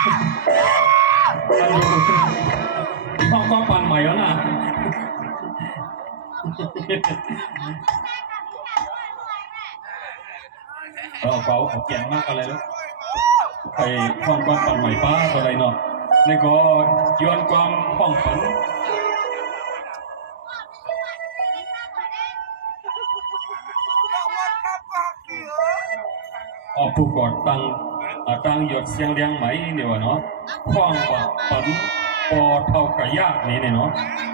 ห้องกล้องปั่นใหม่แล้วนะเขาเก่งมากอะไรแล้วไปห้องกล้องปั่นใหม่ป้าอะไรเนาะนี่ก็ย้อนความห้องฝันผู้ก่อตั้งหยดเสียงเลี้ยงไหมเนี่ยวะเนาะห้องฝันพอเท่ากับยากนี่เนี่ยเนาะ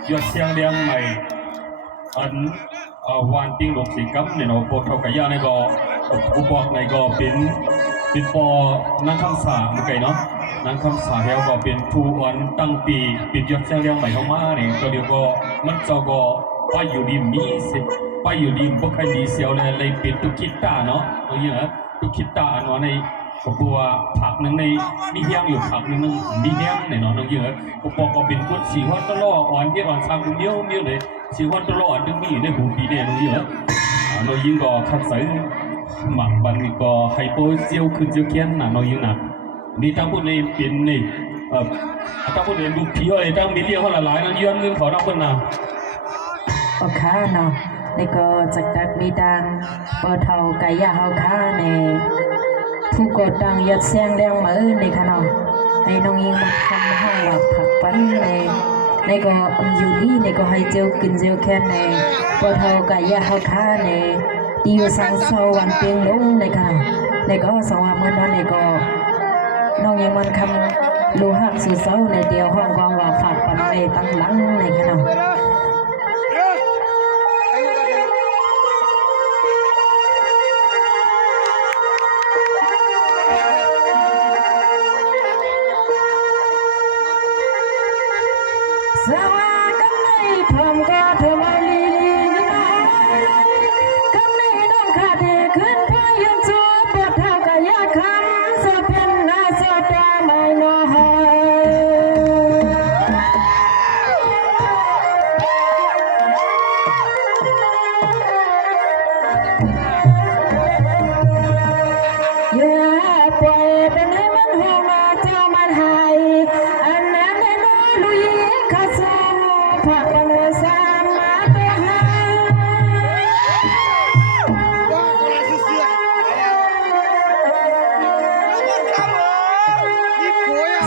หยดเสียงเลี้ยงใหม่อันวันปิ้งหลงสีกั๊มเนี่ยเนาะพอเท่ากับยากนี่ก็ผู้บอกในก็เป็นปอนักคำสาเมื่อกี้เนาะนักคำสาแล้วก็เป็นผู้อ่อนตั้งปีปิดหยดเสียงเลี้ยงใหม่เข้ามาเนี่ยก็เดี๋ยวก็มันเจ้าก็ไปอยู่ดีมีสิไปอยู่ดีพวกใครดีเสียวเลยเป็นตุกิตาเนาะอย่างเงี้ยตุกิตาอันว่าในบัวผักหนึ่งในมีเฮี้ยงอยู่ผักหนึ่งมีเฮี้ยงในเนาะน้องเยอะผมบอกก็เป็นคนสีวันตลอดอ่อนเพี้ยอ่อนซ้ำเดียวเลยสีวันตลอดดึงมีในหูปีเนี่ยน้องเยอะน้องยิงก็คัดใส่หมักบันนี่ก็ไฮโปเจียวขึ้นเจียวเคียนน่ะน้องยิงน่ะนี่ตั้งพูดในเป็นนี่ตั้งพูดในลูกผีเอ้ยตั้งมีเลี้ยงเขาหลายน้องย้อนเงินขอรับคนน่ะโอเคเนาะนี่ก็จากดักมีดังเปิดเท่าไก่ย่าเฮาค้าในผู้กดดังยัดเสียงแรงมือในขณะให้น้องยิงมาทำห้องหลับผักปั้นในก็อยู่นี่ในก็ให้เจียวกินเจียวแค่ในเปิดเท่าไก่ย่าเฮาค้าในดีอยู่สังเสาวันเปียงลงในขณะในก็สองวันเมื่อนั้นในก็น้องยิงมันคำลูหักสู่เสาในเดียวห้องกองว่าฝากปันในตั้งหลังในขณะสวากันในทอมก็เธอมาลีกันในน้องขาดขึ้นพายันชัวปวดเท้ากายคำสะเป็นนาสะตาไม่นอหอย่าปล่อยเป็นให้มันหัวมาเจ้ามันหายอันนั้นในน้อยลุยข้าสาวผักกันเลยสามมาตัวหา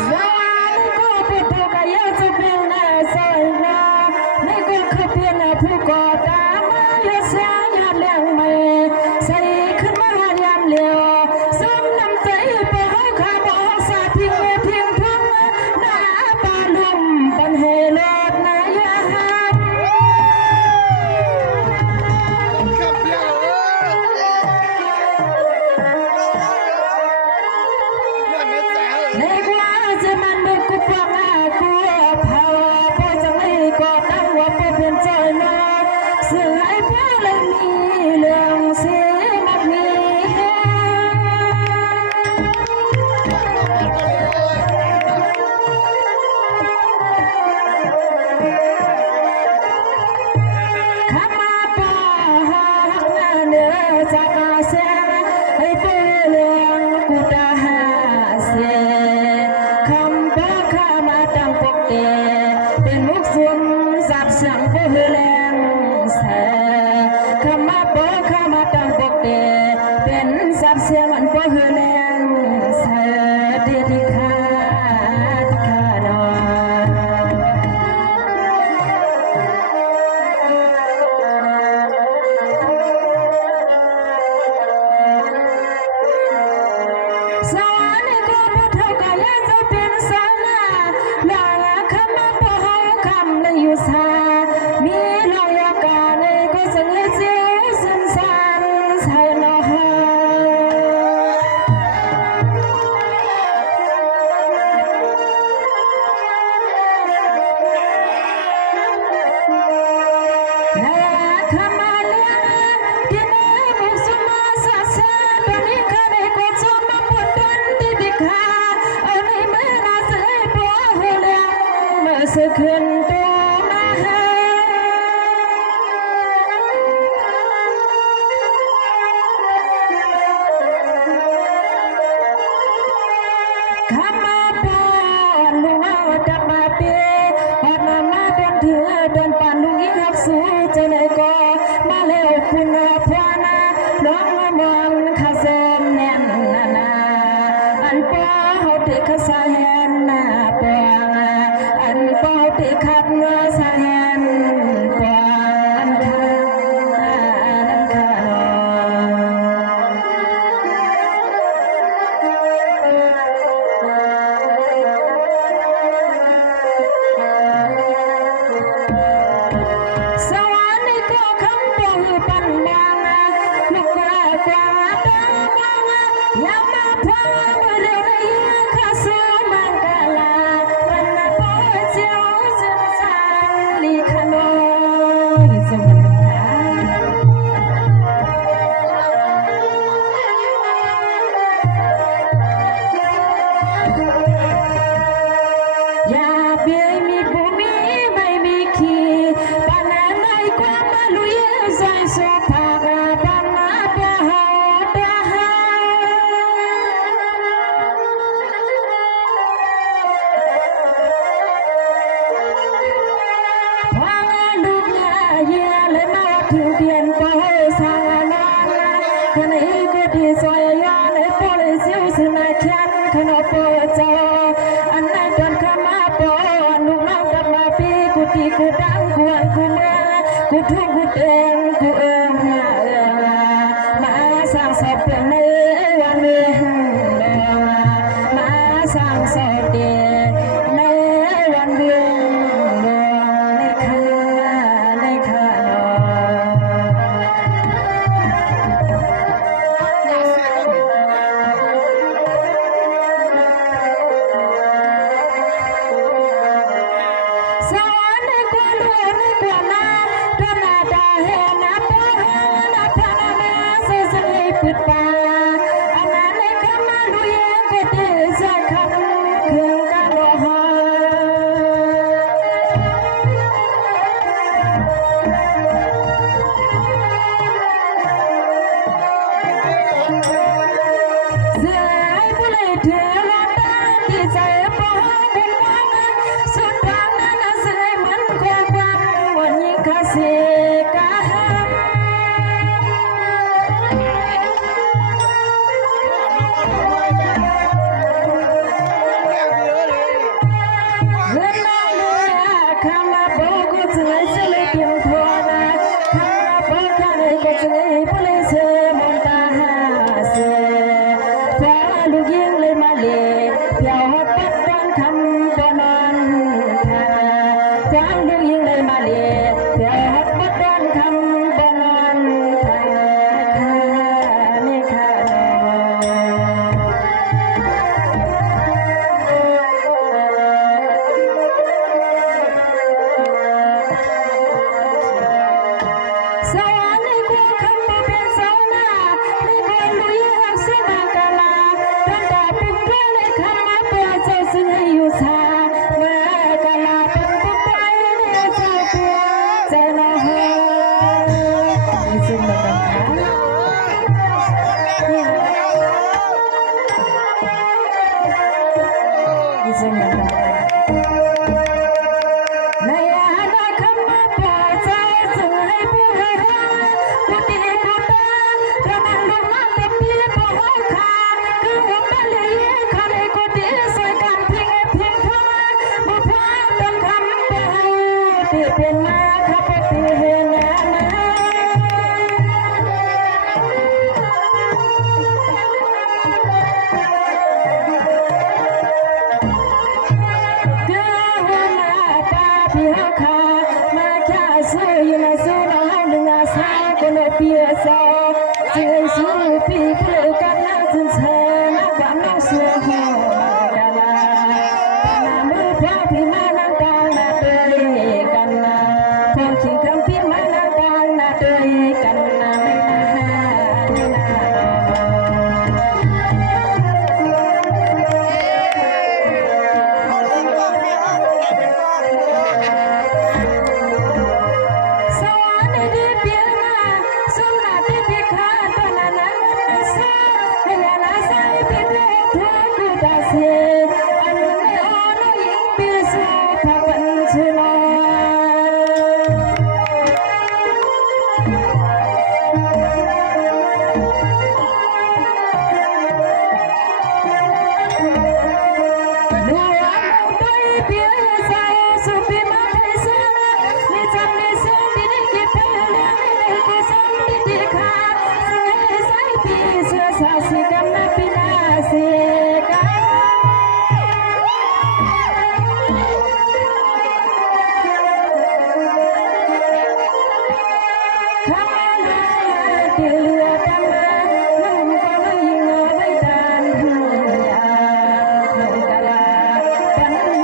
สวรรค์ก็ปิดตัวกายจะเป็นนาสอยนาในก็คือเพียงผู้ก่อตามมาอย่าเสียยามเลี้ยงไม่ใส่ขึ้นมายามเลี้ยวสมน้ำใจไปให้ข้าบอกสาธิตเพียงทั้งหน้าปลาลุ่มปันให้รอดนายาในกว่าจะมันไม่กุปงอากูเผาพอจะไม่ก็ตั้งว่าพอเพียงใจนะเสื่อให้พอเลยมีเรื่องเสียมักมีข้ามาป่าหักหน้าเนื้อจากอาเซียให้เปเรื่องกูตาหาเสียคำป่าข้ามาตั้งปกเอเป็นมุกซุ่มสับเสียงเพื่อแรงแสคำมาป่าข้ามาตั้งปกเอเป็นสับเสียงมันเพื่อแรงแสเดียที่ขาดอน สวรรค์ก็พุทธกายจะเป็นสนาลาคำมาพอคำเลยอยู่สามีลอยกาในก็สังเจียวสันสันใส่นอ เฮาติขสาแหนนาปวงอันเป้าติขัดเงาสาแหนปวงอันค่ะเนาะสวรรค์นี่ก็คำบ่ฮือปันบางลูกกว่ากว่าตามองยามมาพามือเดียวในข้าสู่มังกาลาวันน่ะบ่เจียวจึงสานลีขะโนสมมุติอย่าเบียมีผู้มีไม่มีขี้ปานนั้นในความมาลุยใส่สุภาพปานมาเปหาเปหาพางลูกเยียเลยมาถึงเดียนโปสางนอนคันอีกูดีซอยย้อนให้โปเลยซิวสิมาแค้นขนมโปเจ้าอันนั้นกันขมาโปลูกน้องกลับมาปีกูตีกูดังกูอันกูเมื่อกูทุกกูเต็งกูมาสร้างศพเป็นในวันนี้มาสร้างศพเดียในวันเดือนในค่าเนาสวรรค์ในกว่าหลวงในกว่านาตระนาดาเฮนาปะเฮนาพานามาเสสเลปิดปาอันนั้นในคำมาลุยก็เตจะคำเครื่องกะโลหะเสียผู้เลยเทลอนตาที่ใจปะบุญวังสุดทางนั้นเสียมันคงความวันยิ่งคาเสกะหัง เงินน้องเรือคำมาบอกกูจะให้เสียเลยเพียงพอนะคำมาบอกแค่ไหนก็จะให้ผู้เลยเสียมองตาหาเสียฟ้าลูกยิงเลยมาเลยเพียวฮอดปัดตอนคำบ่นอนค่ะฟ้าลูกยิงเลยมาเลยเพียวฮอดปัดตอนคำบ่นอนค่ะนี่ค่ะเนาะ สวรรค์ในกว่าคำบ่เป็นเสาหน้าในกว่าลุยหักเสียมากาลาดันดาปุ่มพวงในคำมาเปิดเจ้าซึ่งให้อยู่ชามากาลาเป็นปุ๊บไปในเจ้าเพียใจน้องเฮมีซึ่งมันดังค่ะมีซึ่งมันดังค่ะในอาณาคำมาเปิดใจซึ่งให้ผู้ให้กูตีกูตากระนั้นลูกน้ำเต็มที่พอเฮาขาคือหัวมาเลยขาในกูตีสวยกันเพียงเพียงเท่าบ่พอต้องคำไปให้ที่เป็นมาขับไปเห็นหน้ามา เกือบมาป้าพี่เฮาขามาแค่สู้อยู่ในสู้น้องหนึ่งอาสาคนละเปียซอเจียสู้พี่เปลือกกันน้ำถึงเธอน้ำความน้องสวยหัวกาลาหน้ามือพาพี่มานั่งกลางหน้าเตยกันนะพอขิงคำพี่มานั่งกลางหน้าเตยกันนะไม่น่าไม่น่าสวรรค์ในดีเปียมาสมนาที่พี่ขาตอนนั้นนั้นสาให้ยานาสายพี่เพื่อทั่วกูตาเสียอันนั้นไม่อ่อนยิ่งเปียส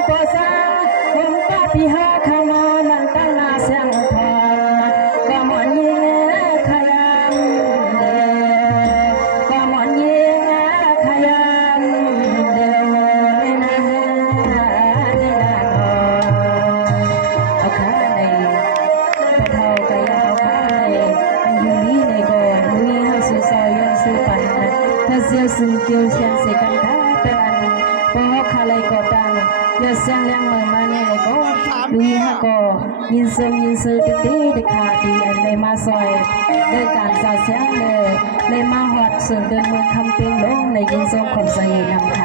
ก็สาคงป้าพี่หาขมานังตั้งนาเสียงทองก็หมอนยิงขยำเดียวก็หมอนยิงขยำเดียวในนาในนาเอาขาในเท่าไก่เอาขาในอยู่นี่ในก็ลุยหาสุสอยยนสุปันถ้าเสียวสุนเกียวเสียงเสกันท่าเป็นอันพอขะเลยก็ตังยศเสียงเลี้ยงมือมาเนี่ยก็ลุยหาก็ยินซึมยินซื้อติดตีเด็กขาดีอันเลยมาซอยด้วยการสาเสียงเลยมาหอดส่วนเดินเมืองคำเป็นลงในยินทรงคนใส่นำขา